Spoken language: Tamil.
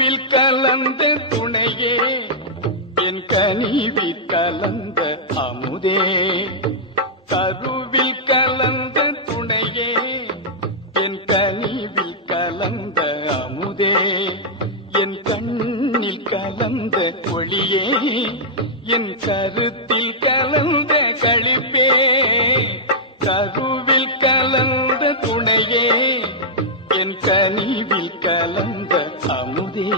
கருவில் கலந்த துணையே என் கனிவில் கலந்த அமுதே கருவில் கலந்த துணையே என் கனிவில் கலந்த அமுதே என் கண்ணில் கலந்த ஒளியே என் கருத்தில் கலந்த களிப்பே கருவில் கலந்த துணையே என் கனிவில் கலந்த அமுதே